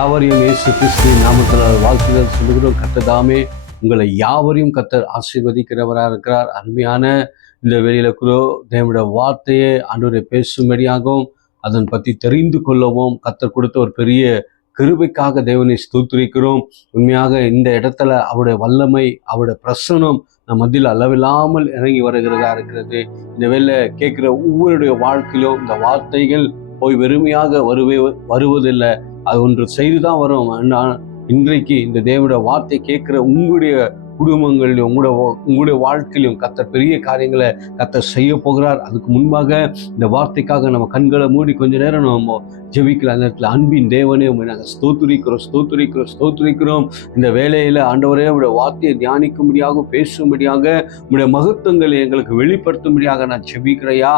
யாவரையும் இயேசு கிறிஸ்துவின் நாமத்தில் வாழ்த்துதல் சொல்லுகிறோம். கர்த்தர் உங்களை யாவரையும் கர்த்தர் ஆசீர்வதிக்கிறவராக இருக்கிறார். அருமையான இந்த வெளியில கூட தேவனுடைய வார்த்தையை ஆண்டவரை பேசும்படியாகவும் அதன் பற்றி தெரிந்து கொள்ளவும் கர்த்தர் கொடுத்த ஒரு பெரிய கிருபைக்காக தேவனை ஸ்தோத்திரிக்கிறோம். உண்மையாக இந்த இடத்துல அவருடைய வல்லமை, அவருடைய பிரசனம் நம் மத்தியில் அளவில்லாமல் இறங்கி வருகிறதா இருக்கிறது. இந்த வேலை கேட்குற ஒவ்வொருடைய வாழ்க்கையிலும் இந்த வார்த்தைகள் போய் வெறுமையாக வருவதில்லை. அது ஒன்று செய்துதான் வரும். இன்றைக்கு இந்த தேவனுடைய வார்த்தை கேட்கிற உங்களுடைய குடும்பங்களிலும் உங்களுடைய வாழ்க்கையிலும் கர்த்தர் பெரிய காரியங்களை கர்த்தர் செய்ய போகிறார். அதுக்கு முன்பாக இந்த வார்த்தைக்காக நம்ம கண்களை மூடி கொஞ்ச நேரம் நம்ம ஜெபிக்கலாம். அந்த இடத்துல அன்பின் தேவனே உண்மை நாங்கள் ஸ்தோத்திரிக்கிறோம். இந்த வேலையில ஆண்டவரே உங்களுடைய வார்த்தையை தியானிக்கும்படியாக, பேசும்படியாக, உங்களுடைய மகத்துவங்களை எங்களுக்கு வெளிப்படுத்தும்படியாக நான் ஜெபிக்கிறையா.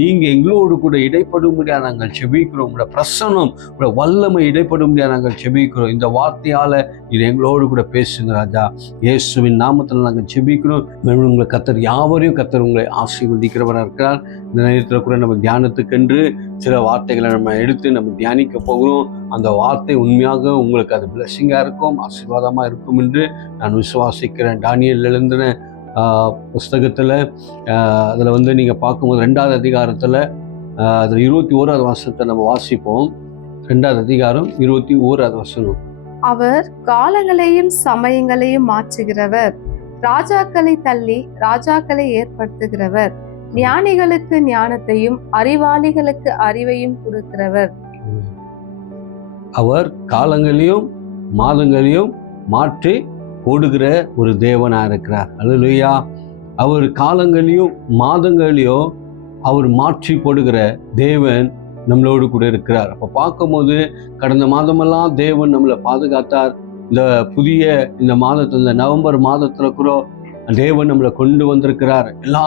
நீங்க எங்களோடு கூட இடைப்படும்படியாக நாங்கள் ஜெபிக்கிறோம். உங்களுடைய பிரசன்னம், உங்களுடைய வல்லமை இடைப்படும்படியாக நாங்கள் ஜெபிக்கிறோம். இந்த வார்த்தையால இது எங்களோடு கூட பேசுங்க ராஜா. இயேசுவின் நாமத்தில் நாங்கள் ஜெபிக்கிறோம். உங்களை கர்த்தர் யாவரையும் கர்த்தர் உங்களை ஆசீர்வதிக்கிறவராக இருக்கிறார். இந்த நேரத்தில் கூட நம்ம தியானத்துக்கென்று சில வார்த்தைகளை நம்ம எடுத்து நம்ம தியானிக்க போகிறோம். அந்த வார்த்தை உண்மையாக உங்களுக்கு அது பிளெஸிங்காக இருக்கும், ஆசீர்வாதமாக இருக்கும் என்று நான் விசுவாசிக்கிறேன். தானியேல் எழுதின புஸ்தகத்தில் அதில் நீங்கள் பார்க்கும்போது 2வது அதிகாரத்தில் அதில் 21வது வசனத்தை நம்ம வாசிப்போம். 2வது அதிகாரம் 21வது வசனம். அவர் காலங்களையும் சமயங்களையும் மாற்றுகிறவர், ராஜாக்களை தள்ளி ராஜாக்களை ஏற்படுத்துகிறவர், ஞானிகளுக்கு ஞானத்தையும் அறிவாளிகளுக்கு அறிவையும் கொடுக்கிறவர். அவர் காலங்களையும் மாதங்களையும் மாற்றி போடுகிற ஒரு தேவனா இருக்கிறார். அல்லேலூயா. அவர் காலங்களையும் மாதங்களையும் அவர் மாற்றி போடுகிற தேவன் நம்மளோடு கூட இருக்கிறார். அப்போ பார்க்கும்போது கடந்த மாதமெல்லாம் தேவன் நம்மளை பாதுகாத்தார். இந்த மாதத்தில், இந்த நவம்பர் மாதத்துல கூட தேவன் நம்மளை கொண்டு வந்திருக்கிறார். எல்லா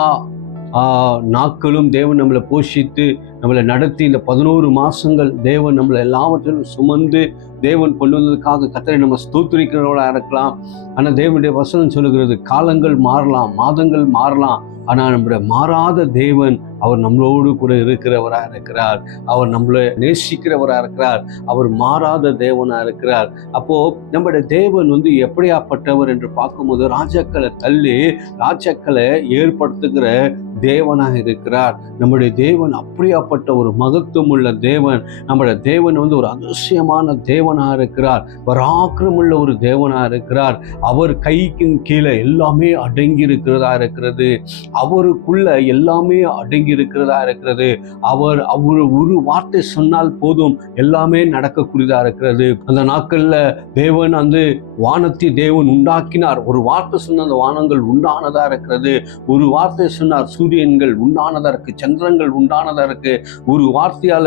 நாட்களும் தேவன் நம்மளை போஷித்து நம்மளை நடத்தி இந்த 11 மாசங்கள் தேவன் நம்மளை எல்லாவற்றிலும் சுமந்து தேவன் கொண்டு வந்ததுக்காக கர்த்தரை நம்ம ஸ்தோத்திரிக்கிறவர்களா இருக்கலாம். ஆனால் தேவனுடைய வசனம் சொல்லுகிறது, காலங்கள் மாறலாம், மாதங்கள் மாறலாம், ஆனால் நம்முடைய மாறாத தேவன் அவர் நம்மளோடு கூட இருக்கிறவராக இருக்கிறார். அவர் நம்மளை நேசிக்கிறவராக இருக்கிறார். அவர் மாறாத தேவனாக இருக்கிறார். அப்போ நம்முடைய தேவன் எப்படியாப்பட்டவர் என்று பார்க்கும்போது ராஜாக்களை தள்ளி ராஜாக்களை ஏற்படுத்துகிற தேவனாக இருக்கிறார். நம்முடைய தேவன் அப்படியாப்பட்ட ஒரு மகத்துவம் உள்ள தேவன். நம்முடைய தேவன் ஒரு அதிசயமான தேவனாக இருக்கிறார். பராக்கிரமுள்ள ஒரு தேவனாக இருக்கிறார். அவர் கைக்கு கீழே எல்லாமே அடங்கி இருக்கிறதா இருக்கிறது. அவருக்குள்ள எல்லாமே அடங்கி இருக்கிறதா இருக்கிறது. அவர் ஒரு வார்த்தை சொன்னால் போதும், எல்லாமே நடக்கக்கூடியதா இருக்கிறது. அந்த நாட்கள்ல தேவன் வானத்தை தேவன் உண்டாக்கினார். ஒரு வார்த்தை சொன்ன அந்த வானங்கள் உண்டானதா இருக்கிறது. ஒரு வார்த்தை சொன்னார், சூரியன்கள் உண்டானதா இருக்கு, சந்திரங்கள் உண்டானதா இருக்கு. ஒரு வார்த்தையால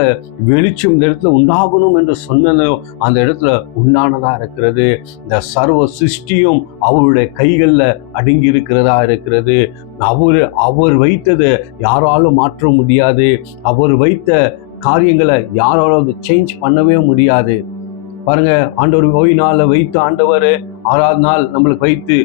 வெளிச்சம் இந்த இடத்துல உண்டாகணும் என்று சொன்னதும் அந்த இடத்துல உண்டானதா இருக்கிறது. இந்த சர்வ சிருஷ்டியும் அவருடைய கைகள்ல அடங்கி இருக்கிறதா இருக்கிறது. அவர் வைத்ததை யாராலும் மாற்ற முடியாது. அவர் வைத்த காரியங்களை யாராலும் சேஞ்ச் பண்ணவே முடியாது. பாருங்க, ஆண்டவர் ஓய்வு நாளை வைத்து ஆண்டவர் 6வது நாள் நம்மளுக்கு வைத்து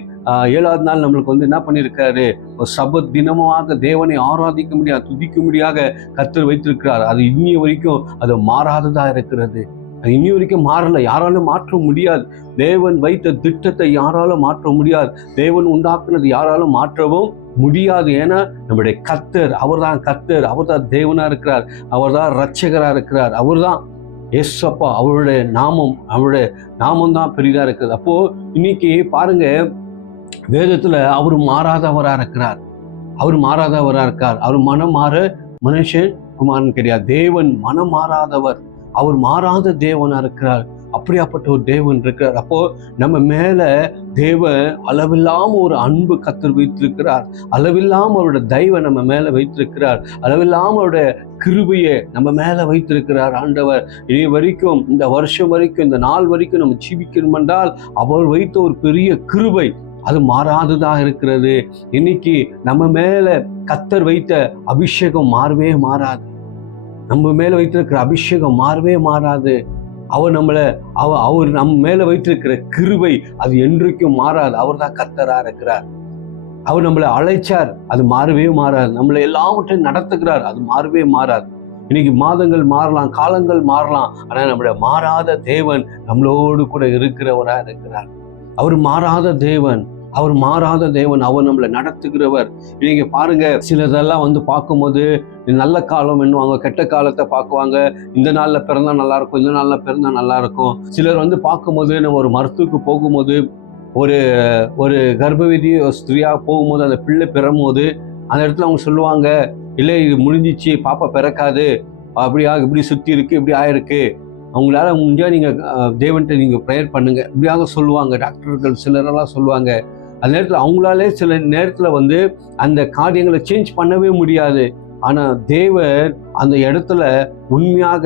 7வது நாள் நம்மளுக்கு என்ன பண்ணியிருக்காரு, ஒரு சபத் தினமாக தேவனை ஆராதிக்க முடியாது, துதிக்க முடியாத கர்த்தர் வைத்திருக்கிறார். அது இன்னி வரைக்கும் அது மாறாததா இருக்கிறது. அது இன்னி வரைக்கும் மாறல, யாராலும் மாற்ற முடியாது. தேவன் வைத்த திட்டத்தை யாராலும் மாற்ற முடியாது. தேவன் உண்டாக்குனது யாராலும் மாற்றவும் முடியாது. ஏன்னா நம்முடைய கர்த்தர், அவர்தான் தேவனா இருக்கிறார். அவர்தான் இரட்சகரா இருக்கிறார். அவர்தான் ஏசப்பா. அவருடைய நாமம் தான் பெரிதா இருக்கிறது. அப்போ இன்னைக்கு பாருங்க, வேதத்துல அவர் மாறாதவரா இருக்கிறார். அவர் மனம் மாற மனுஷன் குமாரன் கிடையாது. தேவன் மனம் மாறாதவர். அவர் மாறாத தேவனா இருக்கிறார். அப்படியாப்பட்ட ஒரு தேவன் இருக்கிறார். அப்போ நம்ம மேல தேவன் அளவில்லாம ஒரு அன்பு கர்த்தர் வைத்திருக்கிறார். அளவில்லாம அவருடைய தயவை நம்ம மேல வைத்திருக்கிறார். அளவில்லாம அவருடைய கிருபையை நம்ம மேல வைத்திருக்கிறார் ஆண்டவர். இனி வரைக்கும், இந்த வருஷம் வரைக்கும், இந்த நாள் வரைக்கும் நம்ம ஜீவிக்கணும் என்றால் அவர் வைத்த ஒரு பெரிய கிருபை அது மாறாததா இருக்கிறது. இன்னைக்கு நம்ம மேல கர்த்தர் வைத்த அபிஷேகம் மாறவே மாறாது. நம்ம மேல வைத்திருக்கிற அபிஷேகம் மாறவே மாறாது. அவர் நம்ம மேல வைத்திருக்கிற கிருபை அது என்றைக்கும் மாறாது. அவர் தான் கர்த்தரா இருக்கிறார். அவர் நம்மளை அழைச்சார், அது மாறவே மாறாது. நம்மளை எல்லாவற்றையும் நடத்துகிறார், அது மாறவே மாறாது. இன்னைக்கு மாதங்கள் மாறலாம், காலங்கள் மாறலாம், ஆனா நம்முடைய மாறாத தேவன் நம்மளோடு கூட இருக்கிறவராக இருக்கிறார். அவர் மாறாத தேவன், அவர் மாறாத தேவன், அவர் நம்மளை நடத்துகிறவர். நீங்க பாருங்க, சிலதெல்லாம் வந்து பார்க்கும்போது நல்ல காலம் என்னுவாங்க, கெட்ட காலத்தை பார்க்குவாங்க. இந்த நாள்ல பிறந்தா நல்லா இருக்கும், இந்த நாள்ல பிறந்தா நல்லா இருக்கும். சிலர் வந்து பார்க்கும்போது நம்ம ஒரு மருத்துவக்கு போகும்போது, ஒரு ஒரு கர்ப்பவதி ஸ்திரியா போகும்போது அந்த பிள்ளை பிறம்போது அந்த இடத்துல அவங்க சொல்லுவாங்க, இல்லை இது முடிஞ்சிச்சு, பாப்பா பிறக்காது, அப்படியா இப்படி சுத்தி இருக்கு, இப்படி ஆயிருக்கு, அவங்களால முடிஞ்சா நீங்க தேவன்கிட்ட நீங்க ப்ரேயர் பண்ணுங்க, இப்படியாக சொல்லுவாங்க. டாக்டர்கள் சிலரெல்லாம் சொல்லுவாங்க. அந்த நேரத்தில் அவங்களாலே சில நேரத்தில் வந்து அந்த காரியங்களை சேஞ்ச் பண்ணவே முடியாது. ஆனால் தேவன் அந்த இடத்துல உண்மையாக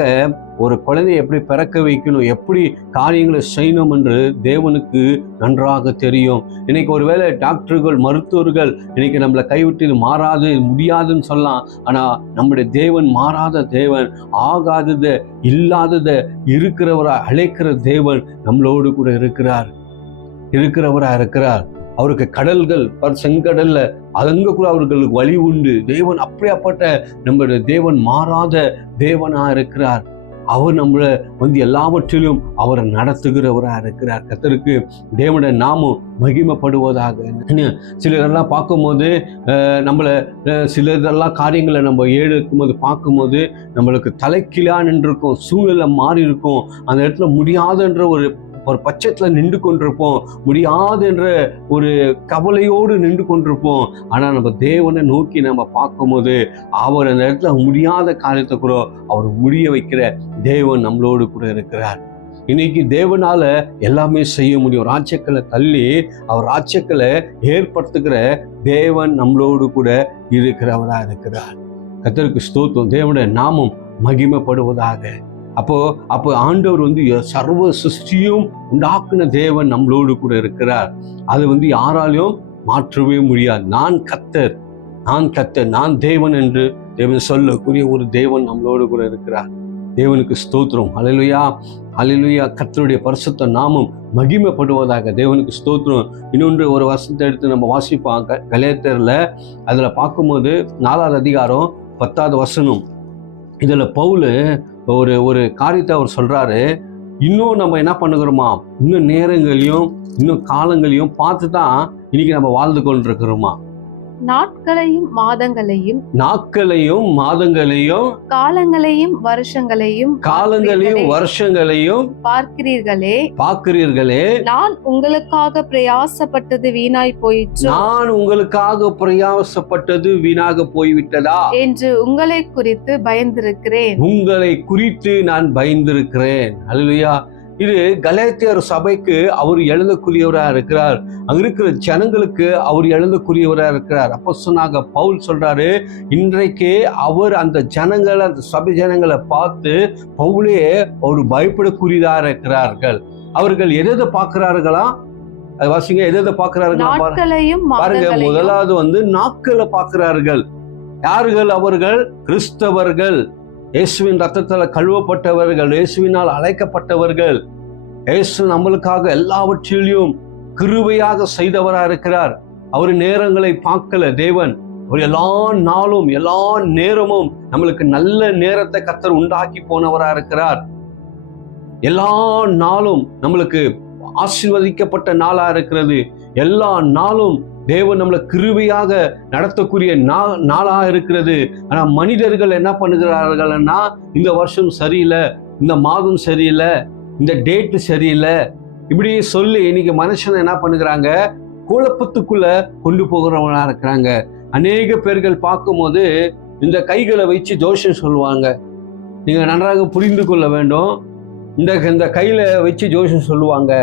ஒரு குழந்தையை எப்படி பிறக்க வைக்கணும், எப்படி காரியங்களை செய்யணும் என்று தேவனுக்கு நன்றாக தெரியும். இன்னைக்கு ஒருவேளை டாக்டர்கள், மருத்துவர்கள் இன்னைக்கு நம்மளை கைவிட்டு இது மாறாது, முடியாதுன்னு சொல்லலாம். ஆனால் நம்முடைய தேவன் மாறாத தேவன், ஆகாததை இல்லாததை இருக்கிறவரா அழைக்கிற தேவன் நம்மளோடு கூட இருக்கிறவரா இருக்கிறார். அவருக்கு கடல்கள் செங்கடல்ல அங்க கூட அவர்களுக்கு வழி உண்டு. தேவன் அப்படியாப்பட்ட நம்முடைய தேவன் மாறாத தேவனா இருக்கிறார். அவர் நம்மளை வந்து எல்லாவற்றிலும் அவரை நடத்துகிறவராக இருக்கிறார். கர்த்தருக்கு தேவனுடைய நாமம் மகிமைப்படுவதாக. சிலரெல்லாம் பார்க்கும்போது நம்மளை சிலரெல்லாம் காரியங்களை நம்ம இருக்கும்போது பார்க்கும்போது நம்மளுக்கு தலைக்கீழா நின்றுருக்கும், சூழ்நிலை மாறி இருக்கும். அந்த இடத்துல முடியாதுன்ற ஒரு பட்சத்தில் நின்று கொண்டிருப்போம், முடியாது என்ற ஒரு கவலையோடு நின்று கொண்டிருப்போம். ஆனால் நம்ம தேவனை நோக்கி நம்ம பார்க்கும்போது அவர் அந்த இடத்துல முடியாத காரியத்தை கூட அவர் முடிய வைக்கிற தேவன் நம்மளோடு கூட இருக்கிறார். இன்னைக்கு தேவனால எல்லாமே செய்ய முடியும். ராஜ்யக்களை தள்ளி அவர் ராஜ்யக்களை ஏற்படுத்துகிற தேவன் நம்மளோடு கூட இருக்கிறவரா இருக்கிறார். கர்த்தருக்கு ஸ்தோத்திரம். தேவனுடைய நாமம் மகிமைப்படுவதாக. அப்போ ஆண்டவர் வந்து சர்வ சிருஷ்டியும் உண்டாக்குன தேவன் நம்மளோடு கூட இருக்கிறார். அது வந்து யாராலையும் மாற்றவே முடியாது. நான் கர்த்தர், நான் தேவன் என்று தேவன் சொல்லக்கூடிய ஒரு தேவன் நம்மளோடு கூட இருக்கிறார். தேவனுக்கு ஸ்தோத்திரம். அல்லேலூயா, அல்லேலூயா. கர்த்தருடைய பரிசுத்த நாமம் மகிமைப்படுவதாக. தேவனுக்கு ஸ்தோத்திரம். இன்னொன்று ஒரு வசனத்தை எடுத்து நம்ம வாசிப்போம். கலேத்தியர்ல அதுல பார்க்கும்போது 4வது அதிகாரம் 10வது வசனம். இதுல பவுல் ஒரு காரியத்தை அவர் சொல்றாரு. இன்னும் நம்ம என்ன பண்ணுகிறோமா, இன்னும் நேரங்களையும் இன்னும் காலங்களையும் பார்த்து தான் இன்னைக்கு நம்ம வாழ்ந்து கொண்டிருக்கிறோமா. நாட்களையும் மாதங்களையும் காலங்களையும் வருஷங்களையும் பார்க்கிறீர்களே. நான் உங்களுக்காக பிரயாசப்பட்டது வீணாக போய்விட்டதா என்று உங்களை குறித்து நான் பயந்திருக்கிறேன். அல்லேலூயா. இது கலேத்தியர் சபைக்கு அவர் எழுதக்கூடியவராக இருக்கிறார். அங்க இருக்கிற ஜனங்களுக்கு அவர் எழுதக்கூடியவராக இருக்கிறார். அப்போஸ்தலனாக பவுல் சொல்றாரு, இன்றைக்கு அவர் அந்த சபை ஜனங்களை பார்த்து பவுலே ஒரு பயப்படக்கூடியதா இருக்கிறார்கள். அவர்கள் எதை பார்க்கிறார்களா? வாசிங்க, எதை பார்க்கிறார்கள் பாருங்க. முதலாவது வந்து நாட்களை பார்க்கிறார்கள். யார்கள் அவர்கள்? கிறிஸ்தவர்கள், இயேசுவின் ரத்தத்தால் கழுவப்பட்டவர்கள், இயேசுவினால் அழைக்கப்பட்டவர்கள். இயேசு நம்மளுக்காக எல்லாவற்றிலும் கிருபையாக செய்தவராக இருக்கிறார். அவர் நேரங்களை பார்க்கல தேவன். அவர் எல்லா நாளும் எல்லா நேரமும் நம்மளுக்கு நல்ல நேரத்தை கர்த்தர் உண்டாக்கி போனவராக இருக்கிறார். எல்லா நாளும் நம்மளுக்கு ஆசீர்வதிக்கப்பட்ட நாளா இருக்கிறது. எல்லா நாளும் தேவன் நம்மளை கிருபையாக நடத்தக்கூடிய நாளா இருக்கிறது. ஆனா மனிதர்கள் என்ன பண்ணுகிறார்கள்னா, இந்த வருஷம் சரியில்லை, இந்த மாதம் சரியில்லை, இந்த டேட்டு சரியில்லை, இப்படி சொல்லி இன்னைக்கு மனுஷனை என்ன பண்ணுகிறாங்க, குழப்பத்துக்குள்ள கொண்டு போகிறவங்களா இருக்கிறாங்க. அநேக பேர்கள் பார்க்கும்போது இந்த கைகளை வச்சு ஜோசியம் சொல்லுவாங்க. நீங்க நன்றாக புரிந்து கொள்ள வேண்டும். இந்த கையில வச்சு ஜோசியம் சொல்லுவாங்க.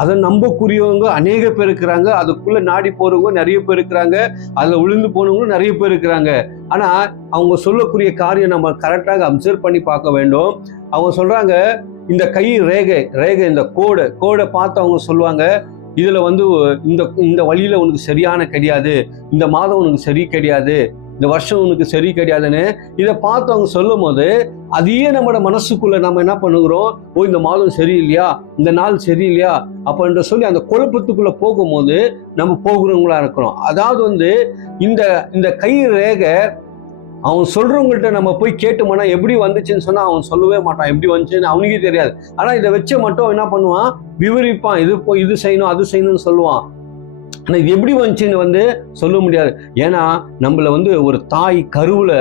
அதை நம்பக்கூடியவங்க அநேக பேர் இருக்கிறாங்க. அதுக்குள்ள நாடி போறவங்க நிறைய பேர் இருக்கிறாங்க. அதுல விழுந்து போனவங்களும் நிறைய பேர் இருக்கிறாங்க. ஆனா அவங்க சொல்லக்கூடிய காரியம் நம்ம கரெக்டாக அப்சர்வ் பண்ணி பார்க்க வேண்டும். அவங்க சொல்றாங்க, இந்த கை ரேகை இந்த கோடை பார்த்து அவங்க சொல்லுவாங்க, இதுல வந்து இந்த வழியில உனக்கு சரியான கிடையாது, இந்த மாதம் உனக்கு சரி கிடையாது, இந்த வருஷம் உனக்கு சரி கிடையாதுன்னு இதை பார்த்து அவங்க சொல்லும் போது அதையே நம்மளோட மனசுக்குள்ள நம்ம என்ன பண்ணுகிறோம், இந்த மாதம் சரியில்லையா, இந்த நாள் சரியில்லையா அப்படின்னு சொல்லி அந்த குழப்பத்துக்குள்ள போகும்போது நம்ம போகிறவங்களா இருக்கிறோம். அதாவது வந்து இந்த கை ரேகை அவன் சொல்றவங்கள்ட்ட நம்ம போய் கேட்டோம்னா எப்படி வந்துச்சுன்னு சொன்னா அவன் சொல்லவே மாட்டான், எப்படி வந்துச்சுன்னு அவனுக்கே தெரியாது. ஆனா இதை வச்சு மட்டும் என்ன பண்ணுவான், விவரிப்பான், இது செய்யணும் அது செய்யணும்னு சொல்லுவான். ஆனா இது எப்படி வந்துச்சுன்னு சொல்ல முடியாது. ஏன்னா நம்மள ஒரு தாய் கருவுல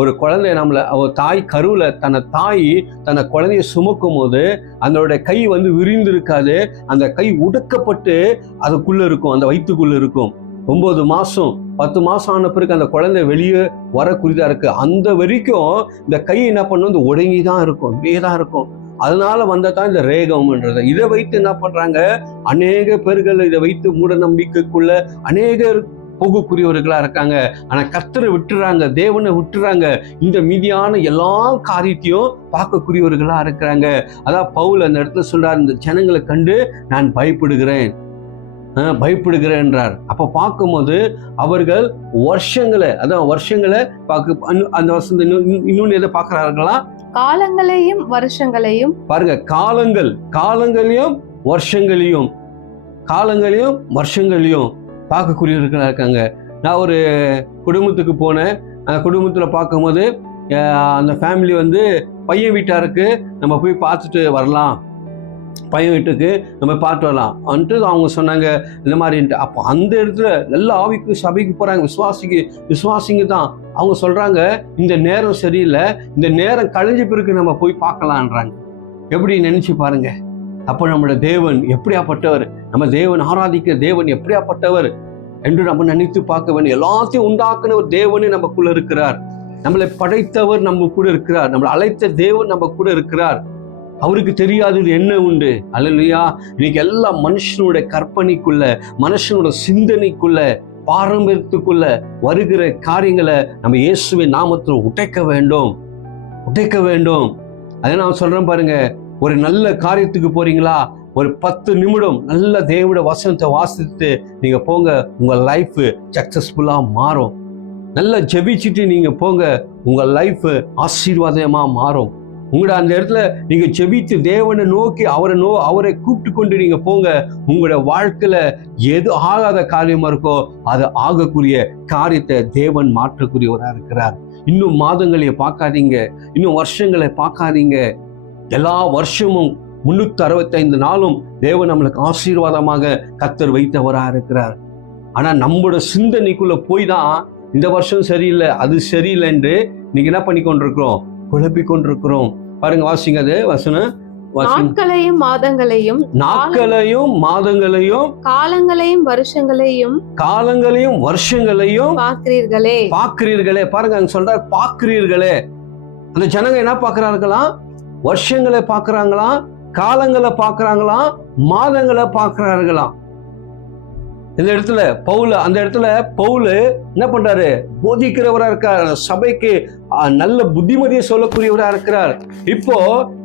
ஒரு குழந்தைய ஒரு தாய் கருவுல தன்னை குழந்தைய சுமக்கும் போது அதனுடைய கை விரிந்து இருக்காது. அந்த கை உடுக்கப்பட்டு அதுக்குள்ள இருக்கும், அந்த வயிற்றுக்குள்ள இருக்கும். 9 மாசம் 10 மாசம் ஆன பிறகு அந்த குழந்தை வெளியே வரக்கூடியதா இருக்கு. அந்த வரைக்கும் இந்த கை என்ன பண்ணும், ஒடுங்கிதான் இருக்கும், இப்படியே தான் இருக்கும். அதனால வந்ததான் இந்த ரேகம்ன்றது. இதை வைத்து என்ன பண்றாங்க, அநேக பேர்கள் இதை வைத்து மூட நம்பிக்கைக்குள்ள அநேகர் போகக்கூடியவர்களா இருக்காங்க. ஆனா கர்த்தரை விட்டுறாங்க, தேவனை விட்டுறாங்க, இந்த மீதியான எல்லா காரியத்தையும் பார்க்கக்கூடியவர்களா இருக்கிறாங்க. அதான் பவுல் அந்த இடத்துல சொல்றார், இந்த ஜனங்களை கண்டு நான் பயப்படுகிறேன்றார். அப்ப பார்க்கும்போது அவர்கள் வருஷங்களை பார்க்க அந்த வருஷம் இன்னொன்னு எதை பார்க்கிறார்களா, காலங்களையும் வருஷங்களையும் பாருங்க, காலங்களையும் வருஷங்களையும் பார்க்கக்கூடியவர்களா இருக்காங்க. நான் ஒரு குடும்பத்துக்கு போனேன். குடும்பத்துல பார்க்கும்போது அந்த ஃபேமிலி பையன் வீட்டாருக்கு நம்ம போய் பார்த்துட்டு வரலாம், பையன் வீட்டுக்கு நம்ம பார்த்து வரலாம் அவங்க சொன்னாங்க இந்த மாதிரின்ட்டு. அப்போ அந்த இடத்துல நல்ல ஆவிக்கு சபைக்கு போறாங்க, விசுவாசிங்க தான். அவங்க சொல்றாங்க இந்த நேரம் சரியில்லை, இந்த நேரம் கழிஞ்ச பிறகு நம்ம போய் பார்க்கலான்றாங்க. எப்படி நினைச்சு பாருங்க. அப்போ நம்மளோட தேவன் எப்படியாப்பட்டவர், நம்ம தேவன் ஆராதிக்கிற தேவன் எப்படியாப்பட்டவர் என்று நம்ம நினைத்து பார்க்க வேண்டும். எல்லாத்தையும் உண்டாக்குன ஒரு தேவனே நமக்குள்ள இருக்கிறார், நம்மளை படைத்தவர் நம்ம கூட இருக்கிறார், நம்மளை அழைத்த தேவன் நம்ம கூட இருக்கிறார். அவருக்கு தெரியாதது என்ன உண்டு? அல்லேலூயா. இன்னைக்கு எல்லா மனுஷனுடைய கற்பனைக்குள்ள, மனுஷனோட சிந்தனைக்குள்ள, பாரம்பரியத்துக்குள்ள வருகிற காரியங்களை நம்ம இயேசுவின் நாமத்தில் உடைக்க வேண்டும். அதை நான் சொல்றேன் பாருங்க. ஒரு நல்ல காரியத்துக்கு போறீங்களா, ஒரு 10 நிமிடம் நல்ல தேவனுடைய வசனத்தை வாசித்து நீங்க போங்க, உங்க லைஃப் சக்சஸ்ஃபுல்லா மாறும். நல்லா ஜெபிச்சுட்டு நீங்க போங்க, உங்க லைஃப் ஆசீர்வாதமா மாறும். உங்களோட அந்த இடத்துல நீங்க ஜெபித்து தேவனை நோக்கி அவரை கூப்பிட்டு கொண்டு நீங்க போங்க. உங்களோட வாழ்க்கையில எது ஆகாத காரியமா இருக்கோ அது ஆகக்கூடிய காரியத்தை தேவன் மாற்றக்கூடியவரா இருக்கிறார். இன்னும் மாதங்களை பார்க்காதீங்க, இன்னும் வருஷங்களை பார்க்காதீங்க. எல்லா வருஷமும் 365 நாளும் தேவன் நம்மளுக்கு ஆசீர்வாதமாக கர்த்தர் வைத்தவரா இருக்கிறார். ஆனா நம்மளோட சிந்தனைக்குள்ள போய் தான் இந்த வருஷம் சரியில்லை, அது சரியில்லை என்று நீங்க என்ன பண்ணி கொண்டிருக்கிறோம், குழப்பி கொண்டிருக்கிறோம். பாருங்க, வாசிங்க அது வசனம். நாட்களையும் மாதங்களையும் காலங்களையும் வருஷங்களையும் பார்க்கிறீர்களே. பாருங்க, அங்க சொல்றார் பார்க்கிறீர்களே. அந்த ஜனங்க என்ன பார்க்கிறார்களாம், வருஷங்களை பார்க்கிறாங்களாம், காலங்களை பார்க்கிறாங்களாம், மாதங்களை பார்க்கிறார்களாம். இந்த இடத்துல பவுல் என்ன பண்றாரு, போதிக்கிறவரா இருக்கார், சபைக்கு நல்ல புத்திமதியை சொல்லக்கூடியவரா இருக்கிறார். இப்போ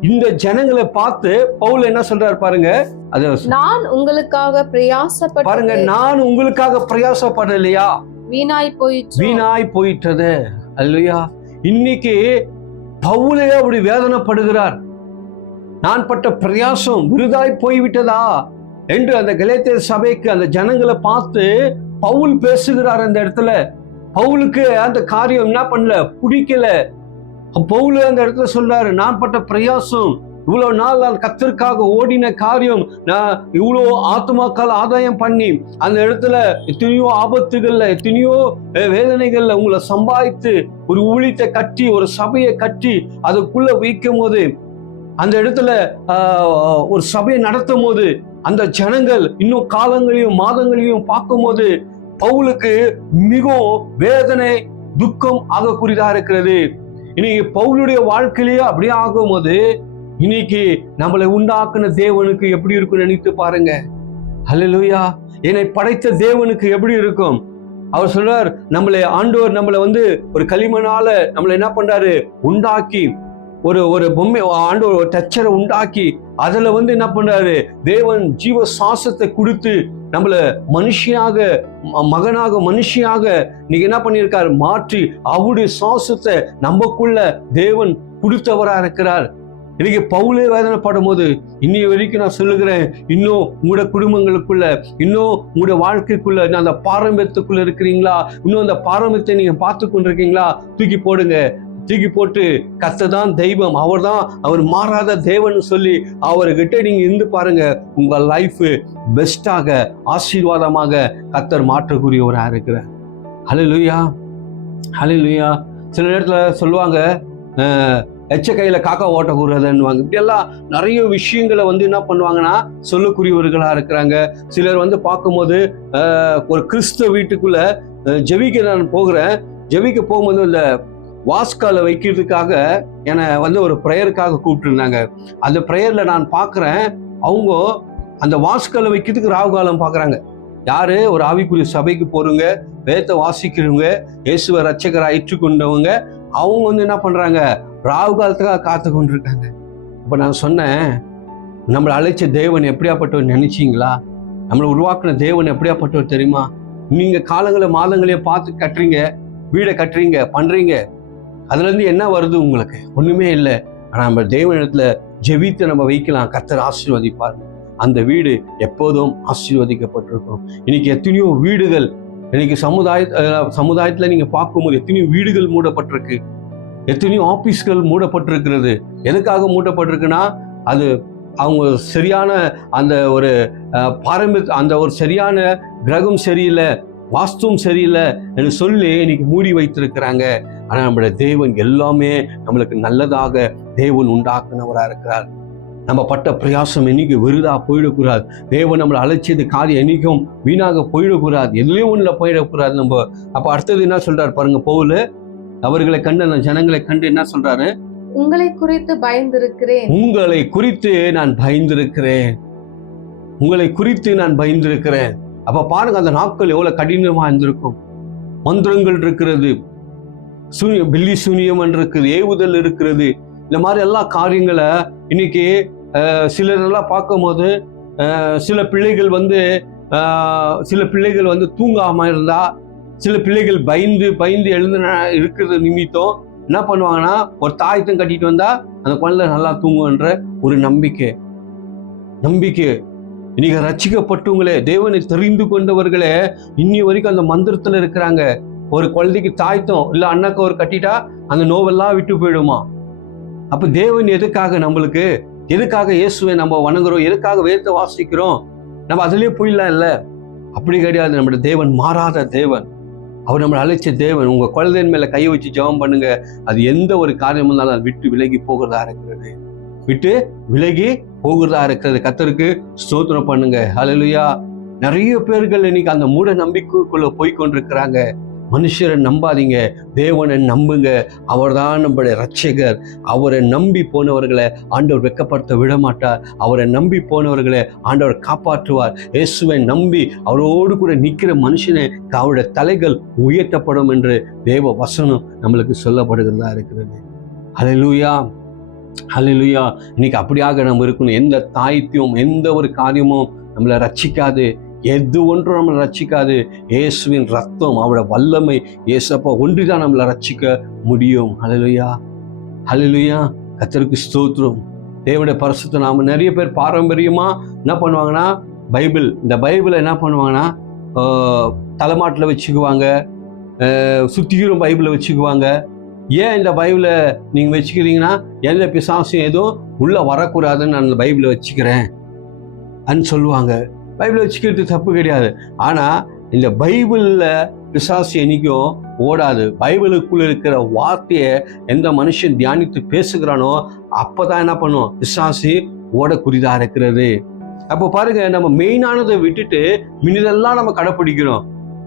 இந்த ஜனங்களை பார்த்து பவுல் என்ன சொல்றாரு பாருங்க. அது நான் உங்களுக்காக பிரயாசப்பட்டு பாருங்க, நான் உங்களுக்காக பிரயாசப்படலையா, வீணாய் போயிட்டது. அல்லையா, இன்னைக்கு பவுலே அப்படி வேதனைப்படுகிறார். நான் பட்ட பிரயாசம் விருதாய் போய்விட்டதா என்று அந்த கலேத்தியர் சபைக்கு அந்த ஜனங்களை பார்த்து பவுல் பேசுகிறார். அந்த இடத்துல பவுலுக்கு அந்த காரியம் என்ன பண்ணல, பிடிக்கல. பவுல் அந்த இடத்துல சொல்றாரு, நான் பட்ட பிரயாசம், இவ்வளவு நாள் நான் கர்த்தருக்காக ஓடின காரியம், நான் இவ்வளோ ஆத்துமாக்கள் ஆதாயம் பண்ணி அந்த இடத்துல எத்தனையோ ஆபத்துகள்ல, எத்தனையோ வேதனைகள்ல உங்களை சம்பாதித்து ஒரு ஊழியத்தை கட்டி, ஒரு சபையை கட்டி அதுக்குள்ள வைக்கும் போது, அந்த இடத்துல ஒரு சபையை நடத்தும் போது அந்த ஜனங்கள் இன்னும் காலங்களையும் மாதங்களையும் பார்க்கும் போது பவுலுக்கு மிகவும் வேதனை, துக்கம் ஆகக்கூடியதா இருக்கிறது. இன்னைக்கு பவுலுடைய வாழ்க்கையிலேயே அப்படியே ஆகும் போது இன்னைக்கு நம்மளை உண்டாக்குன தேவனுக்கு எப்படி இருக்கும் நினைத்து பாருங்க. ஹல்லேலூயா. என்னை படைத்த தேவனுக்கு எப்படி இருக்கும்? அவர் சொல்றார், ஆண்டவர் நம்மளை ஒரு களிமண்ணால நம்மளை என்ன பண்றாரு, உண்டாக்கி ஒரு பொம்மை, ஆண்டவர் ஒரு டச்சரை உண்டாக்கி அதுல என்ன பண்றாரு, தேவன் ஜீவ சுவாசத்தை கொடுத்து நம்மள மனுஷியாக நீங்க என்ன பண்ணியிருக்காரு, மாற்றி அவருடைய சுவாசத்தை நமக்குள்ள தேவன் கொடுத்தவரா இருக்கிறார். இன்னைக்கு பவுலே வேதனைப்படும் போது இன்னைய வரைக்கும் நான் சொல்லுகிறேன், இன்னும் உங்களோட குடும்பங்களுக்குள்ள, இன்னும் உங்களோட வாழ்க்கைக்குள்ள அந்த பாரம்பரியத்துக்குள்ள இருக்கிறீங்களா? இன்னும் அந்த பாரம்பரியத்தை நீங்க பார்த்து கொண்டிருக்கீங்களா? தூக்கி போடுங்க. தூக்கி போட்டு கர்த்தர் தான் தெய்வம், அவர் மாறாத தேவன் சொல்லி அவர்கிட்ட நீங்க இருந்து பாருங்க. உங்க லைஃப் பெஸ்டாக, ஆசீர்வாதமாக கர்த்தர் மாற்றக்கூடியவராக இருக்கிறார். ஹல்லேலூயா, ஹல்லேலூயா. சில நேரத்துல சொல்லுவாங்க, எச்ச கையில காக்கா ஓட்டக்கூடாதுன்னுவாங்க. இப்படியெல்லாம் நிறைய விஷயங்களை என்ன பண்ணுவாங்கன்னா சொல்லக்கூடியவர்களா இருக்கிறாங்க. சிலர் பார்க்கும்போது ஒரு கிறிஸ்தவ வீட்டுக்குள்ள ஜெபிக்க நான் போகிறேன். ஜெபிக்க போகும்போது இந்த வாஸ்கால வைக்கிறதுக்காக என்னை ஒரு ப்ரேயருக்காக கூப்பிட்டுருந்தாங்க. அந்த ப்ரேயர்ல நான் பார்க்குறேன், அவங்க அந்த வாஸ்கால வைக்கிறதுக்கு ராகுகாலம் பார்க்குறாங்க. யாரு? ஒரு ஆவிக்குரிய சபைக்கு போறவங்க, வேதத்தை வாசிக்கிறவங்க, இயேசுவை ரட்சகரை ஏற்றுக்கொண்டவங்க, அவங்க என்ன பண்றாங்க? ராகு காலத்துக்காக காத்து கொண்டிருக்காங்க. அப்ப நான் சொன்னேன், நம்மளை அழைச்ச தேவன் எப்படியாப்பட்டவர் நினைச்சீங்களா? நம்மளை உருவாக்குன தேவன் எப்படியாப்பட்டவர் தெரியுமா? நீங்க காலங்களை மாதங்களையும் பார்த்து கட்டுறீங்க, வீடை கட்டுறீங்க, பண்றீங்க. அதுல இருந்து என்ன வருது உங்களுக்கு? ஒண்ணுமே இல்லை. ஆனா நம்ம தேவனிடத்துல ஜெபித்து நம்ம வைக்கலாம், கர்த்தர் ஆசீர்வதிப்பார். அந்த வீடு எப்போதும் ஆசீர்வதிக்கப்பட்டிருக்கும். இன்னைக்கு எத்தனையோ வீடுகள், இன்னைக்கு சமுதாயத்துல நீங்க பார்க்கும்போது எத்தனையோ வீடுகள் மூடப்பட்டிருக்கு, எத்தனையோ ஆபீஸ்கள் மூடப்பட்டிருக்கிறது. எதுக்காக மூடப்பட்டிருக்குன்னா, அது அவங்க சரியான அந்த ஒரு பாரம்பரிய, அந்த ஒரு சரியான கிரகம் சரியில்லை, வாஸ்துவும் சரியில்லை என்று சொல்லி இன்னைக்கு மூடி வைத்திருக்கிறாங்க. ஆனா நம்மளுடைய தேவன் எல்லாமே நம்மளுக்கு நல்லதாக தேவன் உண்டாக்குனவராக இருக்கிறார். நம்ம பட்ட பிரயாசம் என்னைக்கு விருதா போயிடக்கூடாது. தேவன் நம்மளை அழைச்சது காரியம் என்னைக்கும் வீணாக போயிடக்கூடாது, எதுலேயும் ஒன்றுல போயிடக்கூடாது. நம்ம அப்ப அடுத்தது என்ன சொல்றாரு பாருங்க, பவுல் அவர்களை கண்டு, அந்த ஜனங்களை கண்டு என்ன சொல்றாரு? உங்களை குறித்து பயந்திருக்கிறேன். உங்களை குறித்து நான் பயந்திருக்கிறேன். உங்களை குறித்து நான் பயந்திருக்கிறேன். அப்ப பாருங்க, அந்த நாட்கள் எவ்வளவு கடினமா இருந்திருக்கும். மந்திரங்கள் இருக்கிறது, பில்லி சூனியம் இருக்குது, ஏவுதல் இருக்கிறது. இந்த மாதிரி எல்லா காரியங்களை இன்னைக்கு சிலரெல்லாம் பார்க்கும்போது சில பிள்ளைகள் சில பிள்ளைகள் தூங்காம இருந்தா, சில பிள்ளைகள் பயந்து எழுந்து இருக்கிறது நிமித்தம் என்ன பண்ணுவாங்கன்னா, ஒரு தாயத்தம் கட்டிட்டு வந்தா அந்த குழந்தை நல்லா தூங்குன்ற ஒரு நம்பிக்கை. இன்னைக்கு ரட்சிக்கப்பட்டவங்களே, தேவனை தெரிந்து கொண்டவர்களே இன்னி வரைக்கும் அந்த மந்திரத்துல இருக்கிறாங்க. ஒரு குழந்தைக்கு தாய்த்தம் இல்ல அண்ணாக்க ஒரு கட்டிட்டா அந்த நோவெல்லாம் விட்டு போயிடுமா? அப்ப தேவன் எதுக்காக நம்மளுக்கு, எதுக்காக இயேசுவை நம்ம வணங்குறோம், எதுக்காக வேதத்தை வாசிக்கிறோம்? நம்ம அதுலயே போயிடலாம் இல்ல? அப்படி கிடையாது. நம்முடைய தேவன் மாறாத தேவன், அவர் நம்மளை அழைச்ச தேவன். உங்க குழந்தையின் மேல கையை வச்சு ஜெபம் பண்ணுங்க, அது எந்த ஒரு காரியம் இருந்தாலும் அது விட்டு விலகி போகிறதா இருக்கிறது, கர்த்தருக்கு ஸ்தோத்திரம் பண்ணுங்க. ஹல்லேலூயா. நிறைய பேர்கள் இன்னைக்கு அந்த மூட நம்பிக்கைக்குள்ள போய் கொண்டிருக்கிறாங்க. மனுஷரை நம்பாதீங்க, தேவனை நம்புங்க. அவர்தான் நம்முடைய ரட்சகர். அவரை நம்பி போனவர்களை ஆண்டவர் வெட்கப்படுத்த விட மாட்டார். அவரை நம்பி போனவர்களை ஆண்டவர் காப்பாற்றுவார். இயேசுவை நம்பி அவரோடு கூட நிற்கிற மனுஷனை அவருடைய தலைகள் உயர்த்தப்படும் என்று தேவ வசனம் நம்மளுக்கு சொல்லப்படுகிறதா இருக்கிறது. ஹல்லேலூயா, ஹல்லேலூயா. இன்னைக்கு அப்படியாக நம்ம இருக்கணும். எந்த தாய்த்தியம், எந்த ஒரு காரியமும் நம்மளை ரட்சிக்காது, எது ஒன்றும் நம்மளை ரட்சிக்காது. இயேசுவின் ரத்தம், அவருடைய வல்லமை, இயேசப்பா ஒன்றுதான் நம்மளை ரட்சிக்க முடியும். ஹல்லேலூயா, ஹல்லேலூயா. கர்த்தருக்கு ஸ்தோத்திரம். தேவனுடைய பரிசுத்த நாம. நிறைய பேர் பாரம்பரியமா என்ன பண்ணுவாங்கன்னா, இந்த பைபிளை என்ன பண்ணுவாங்கன்னா தலைமாட்டில் வச்சுக்குவாங்க, சுத்திகரும் பைபிளை வச்சுக்குவாங்க. ஏன் இந்த பைபிளை நீங்க வச்சுக்கிறீங்கன்னா, எந்த பிசாசும் எதுவும் உள்ள வரக்கூடாதுன்னு நான் இந்த பைபிளை வச்சுக்கிறேன் அப்படின்னு சொல்லுவாங்க. பைபிளை வச்சுக்கிறது தப்பு கிடையாது. ஆனா இந்த பைபிள்ல பிசாசு என்னைக்கும் ஓடாது. பைபிளுக்குள்ள இருக்கிற வார்த்தையை எந்த மனுஷன் தியானித்து பேசுகிறானோ அப்பதான் என்ன பண்ணும், பிசாசு ஓடக்கூடியதா இருக்கிறது. அப்போ பாருங்க, நம்ம மெயினானதை விட்டுட்டு மின்னதெல்லாம் நம்ம கடைப்பிடிக்கிறோம்.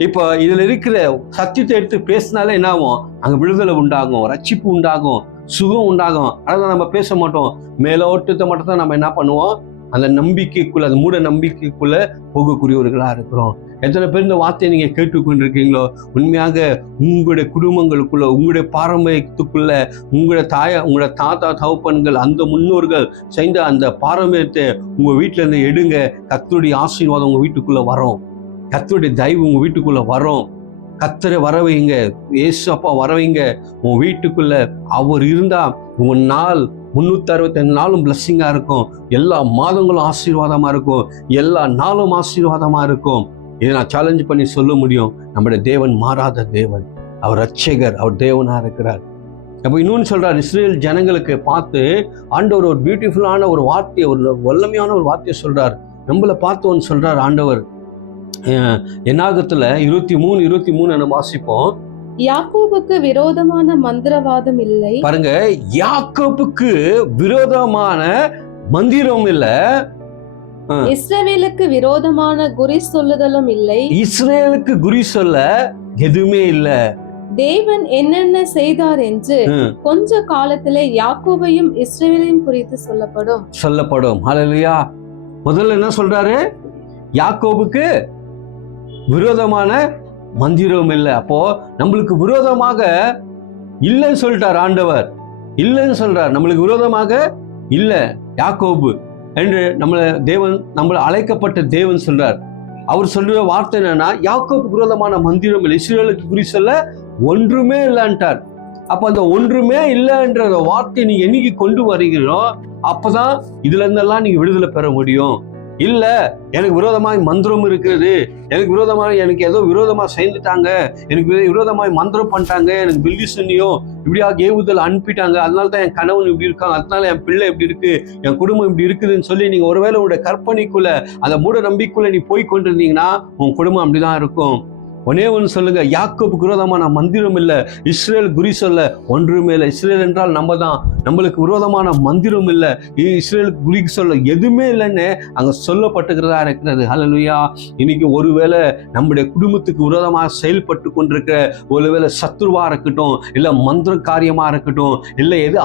இப்போ இதுல இருக்கிற சத்தியத்தை எடுத்து பேசினாலே என்ன ஆகும்? அங்க விடுதலை உண்டாகும், ரட்சிப்பு உண்டாகும், சுகம் உண்டாகும். அதான் நம்ம பேச மாட்டோம். மேலோட்டத்தை மட்டும் தான் நம்ம என்ன பண்ணுவோம், அந்த நம்பிக்கைக்குள்ள, அந்த மூட நம்பிக்கைக்குள்ள போகக்கூடியவர்களா இருக்கிறோம். எத்தனை பேர் இந்த வார்த்தையை நீங்க கேட்டுக்கொண்டிருக்கீங்களோ, உண்மையாக உங்களுடைய குடும்பங்களுக்குள்ள, உங்களுடைய பாரம்பரியத்துக்குள்ள, உங்களோட தாத்தா தகப்பன்கள், அந்த முன்னோர்கள் செய்த அந்த பாரம்பரியத்தை உங்க வீட்டுல இருந்து எடுங்க. கர்த்தருடைய ஆசீர்வாதம் உங்க வீட்டுக்குள்ள வரும், கர்த்தருடைய தயவு உங்க வீட்டுக்குள்ள வரும். கர்த்தரை வரவைங்க, இயேசு அப்பா வரவைங்க உங்க வீட்டுக்குள்ள. அவர் இருந்தா உங்க நாள் 365 நாளும் பிளஸ்ஸிங்காக இருக்கும். எல்லா மாதங்களும் ஆசீர்வாதமாக இருக்கும். எல்லா நாளும் ஆசீர்வாதமாக இருக்கும். இதை நான் சேலஞ்ச் பண்ணி சொல்ல முடியும். நம்முடைய தேவன் மாறாத தேவன். அவர் ரட்சகர், அவர் தேவனாக இருக்கிறார். அப்போ இன்னொன்று சொல்றார், இஸ்ரேல் ஜனங்களுக்கு பார்த்து ஆண்டவர் ஒரு பியூட்டிஃபுல்லான ஒரு வார்த்தையை, ஒரு வல்லமையான ஒரு வார்த்தையை சொல்றார். நம்மளை பார்த்து ஒன்று சொல்றார் ஆண்டவர். என்னாகத்துல 23 நம்ம வாசிப்போம். யாக்கோபுக்கு விரோதமான மந்திரவாதம் இல்லை. பாருங்க, யாக்கோபுக்கு விரோதமான மந்திரம் இல்ல, இஸ்ரவேலுக்கு விரோதமான குறி சொல்லுதலும் இல்லை. இஸ்ரேலுக்கு குறி சொல்ல எதுவுமே இல்ல. தேவன் என்னென்ன செய்தார் என்று கொஞ்ச காலத்திலே யாக்கோபையும் இஸ்ரவேலையும் குறித்து சொல்லப்படும். ஹல்லேலூயா. முதல்ல என்ன சொல்றாரு? யாக்கோபுக்கு விரோதமான மந்திரம் இல்லை. அப்போ நம்மளுக்கு விரோதமாக இல்லைன்னு சொல்லிட்டார் ஆண்டவர். இல்லைன்னு சொல்றார், நம்மளுக்கு விரோதமாக இல்லை யாக்கோபு என்று நம்மளை அழைக்கப்பட்ட தேவன் சொல்றார். அவர் சொல்ற வார்த்தை என்னன்னா, யாக்கோபுக்கு விரோதமான மந்திரம் இல்லை, இஸ்ரவேலுக்கு குறி சொல்ல ஒன்றுமே இல்லைன்ட்டார். அப்ப அந்த ஒன்றுமே இல்லைன்ற வார்த்தை நீங்க என்னைக்கு கொண்டு வருகிறோ அப்பதான் இதுல இருந்தெல்லாம் நீங்க விடுதலை பெற முடியும். இல்ல, எனக்கு விரோதமாய் மந்திரம் இருக்கிறது, எனக்கு விரோதமாக எனக்கு ஏதோ விரோதமா சேர்ந்துட்டாங்க, எனக்கு விரோதமாய் மந்திரம் பண்ணிட்டாங்க, எனக்கு பில்லி சொன்னியோ இப்படியாக ஏவுதல் அனுப்பிட்டாங்க, அதனால தான் என் கணவன் இப்படி இருக்காங்க, அதனால என் பிள்ளை இப்படி இருக்கு, என் குடும்பம் இப்படி இருக்குதுன்னு சொல்லி நீங்க ஒருவேளை உங்களுடைய கற்பனைக்குள்ள, அந்த மூட நம்பிக்கைக்குள்ள நீ போய் கொண்டிருந்தீங்கன்னா உன் குடும்பம் அப்படிதான் இருக்கும். ஒன்னே ஒன்று சொல்லுங்க, யாக்கோபுக்கு விரோதமான மந்திரம் இல்லை, இஸ்ரேல் குறி சொல்ல ஒன்றுமே இல்லை. இஸ்ரேல் என்றால் நம்ம தான், நம்மளுக்கு விரோதமான மந்திரம் இல்லை, இஸ்ரேலுக்கு குறி சொல்ல எதுவுமே இல்லைன்னு அங்கே சொல்லப்பட்டுக்கிறதா இருக்கிறது. ஹல்லேலூயா. இன்னைக்கு ஒருவேளை நம்முடைய குடும்பத்துக்கு விரோதமாக செயல்பட்டு கொண்டிருக்கிற ஒருவேளை சத்துருவா இருக்கட்டும், இல்லை மந்திர காரியமா இருக்கட்டும், இல்லை எது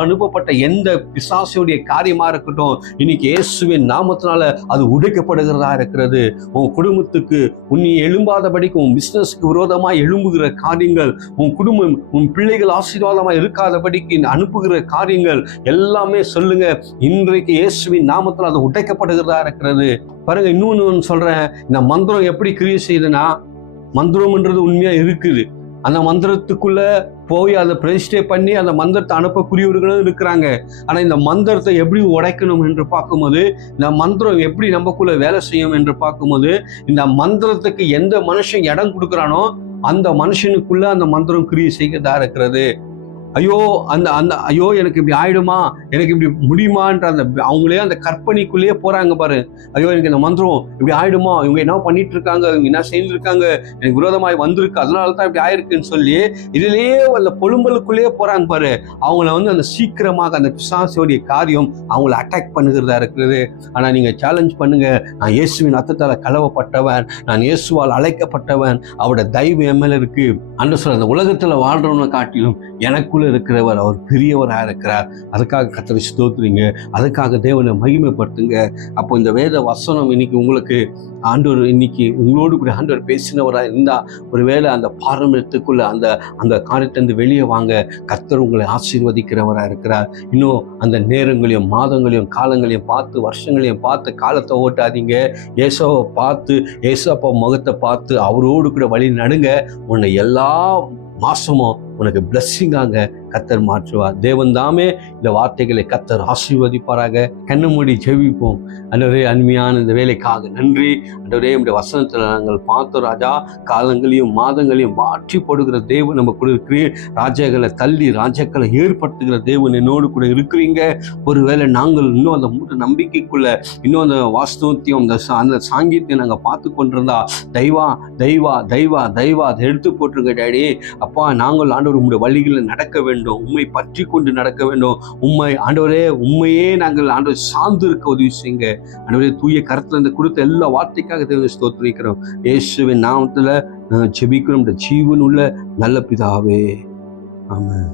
அனுப்பப்பட்ட எந்த பிசாசுடைய காரியமா இருக்கட்டும், இன்னைக்கு இயேசுவின் நாமத்தினால அது உடைக்கப்படுகிறதா இருக்கிறது. உன் குடும்பத்துக்கு உன்னை எழும்பாதபடிக்கு, உன் பிசினஸ்க்கு விரோதமாக எழும்புகிற காரியங்கள், உன் குடும்பம் உன் பிள்ளைகள் ஆசீர்வாதமாக இருக்காதபடிக்கு அனுப்புகிற காரியங்கள் எல்லாமே சொல்லுங்க, இன்றைக்கு இயேசுவின் நாமத்தில் அது உடைக்கப்படுகிறதா இருக்கிறது. பாருங்க, இன்னொன்னு சொல்றேன், இந்த மந்திரம் எப்படி கிரியை செய்யுதுன்னா, மந்திரம்ன்றது உண்மையா இருக்குது. அந்த மந்திரத்துக்குள்ள போய் அதை பிரதிஷ்டை பண்ணி அந்த மந்திரத்தை அனுப்பக்கூடியவர்களும் இருக்கிறாங்க. ஆனா இந்த மந்திரத்தை எப்படி உடைக்கணும் என்று பார்க்கும்போது, இந்த மந்திரம் எப்படி நமக்குள்ள வேலை செய்யும் என்று பார்க்கும்போது, இந்த மந்திரத்துக்கு எந்த மனுஷன் இடம் கொடுக்குறானோ அந்த மனுஷனுக்குள்ள அந்த மந்திரம் கிரியை செய்யதா இருக்கிறது. ஐயோ ஐயோ எனக்கு இப்படி ஆயிடுமா, எனக்கு இப்படி முடியுமான்ற அவங்களே அந்த கற்பனைக்குள்ளேயே போறாங்க பாரு. ஐயோ எனக்கு இந்த மந்திரம் இப்படி ஆயிடுமா, இவங்க என்ன பண்ணிட்டு இருக்காங்க, இவங்க என்ன செய்திருக்காங்க, எனக்கு விரோதமாய் வந்திருக்கு, அதனால தான் இப்படி ஆயிருக்குன்னு சொல்லி இதுலயே அந்த பொழும்பலுக்குள்ளேயே போறாங்க பாரு. அவங்கள அந்த சீக்கிரமாக அந்த பிசாசுடைய காரியம் அவங்கள அட்டாக் பண்ணுகிறதா இருக்கிறது. ஆனா நீங்க சேலஞ்ச் பண்ணுங்க, நான் இயேசுவின் ரத்தத்தால கலவப்பட்டவன், நான் இயேசுவால் அழைக்கப்பட்டவன், அவருடைய தயவு என் மேல இருக்கு. அன்று சொல்ற, அந்த உலகத்துல வாழ்றவனை காட்டிலும் எனக்குள்ள இருக்கிறவர் அவர் பெரியவராக இருக்கிறார். அதுக்காக கர்த்தரை ஸ்தோத்திரிங்க, அதுக்காக தேவனை மகிமைப்படுத்துங்க. அப்போ இந்த வேத வசனம் இன்னைக்கு உங்களுக்கு ஆண்டவர் இன்னைக்கு உங்களோடு கூட ஆண்டவர் பேசினவராக இருந்தா, ஒருவேளை அந்த பாரம்பரியத்துக்குள்ள அந்த காரியத்திலிருந்து வெளியே வாங்க, கர்த்தர் உங்களை ஆசீர்வதிக்கிறவராக இருக்கிறார். இன்னும் அந்த நேரங்களையும் மாதங்களையும் காலங்களையும் பார்த்து வருஷங்களையும் பார்த்து காலத்தை ஓட்டாதீங்க. ஏசாவை பார்த்து, ஏசாப்பா முகத்தை பார்த்து அவரோடு கூட வழி நடுங்க. உன்னை எல்லா மாசமும் உனக்கு பிளஸ்ஸிங்காக கர்த்தர் மாற்றுவார். தேவன் தாமே இந்த வார்த்தைகளை கர்த்தர் ஆசீர்வதிப்பாராக. கண்ணு மூடி ஜெபிப்போம். ஆண்டவரே, அருமையான இந்த வேலைக்காக நன்றி. ஆண்டவரே, நம்முடைய வசனத்தில் நாங்கள் பார்த்தோம் ராஜா, காலங்களையும் மாதங்களையும் மாற்றி போடுகிற தேவன் நம்ம கூட இருக்கிறீர். ராஜாக்களை தள்ளி ராஜாக்களை ஏற்படுத்துகிற தேவன் என்னோடு கூட இருக்கிறீங்க. ஒருவேளை நாங்கள் இன்னும் அந்த மூட நம்பிக்கைக்குள்ள இன்னும் அந்த வாஸ்தவத்தையும் அந்த சாங்கியத்தையும் நாங்கள் பார்த்து கொண்டிருந்தா, தெய்வா தெய்வா தெய்வா தெய்வா அதை எடுத்து போட்டுருங்க டேடி. அப்பா, நாங்கள் ஆண்டவர் உங்களுடைய வழிகளில் நடக்க வேண்டும், உம்மை பற்றி கொண்டு நடக்க வேண்டும். ஆண்டவரே, உண்மையே நாங்கள் ஆண்டவர் சார்ந்து இருக்க உதவி செய்யுங்க. ஆண்டவரே, தூய கருத்துல இருந்து கொடுத்த எல்லா வார்த்தைக்காக தேவனை ஸ்தோத்திரிக்கிறோம். இயேசுவின் நாமத்துல ஜெபிக்கிறோம், ஜீவன் உள்ள நல்ல பிதாவே. ஆமென்.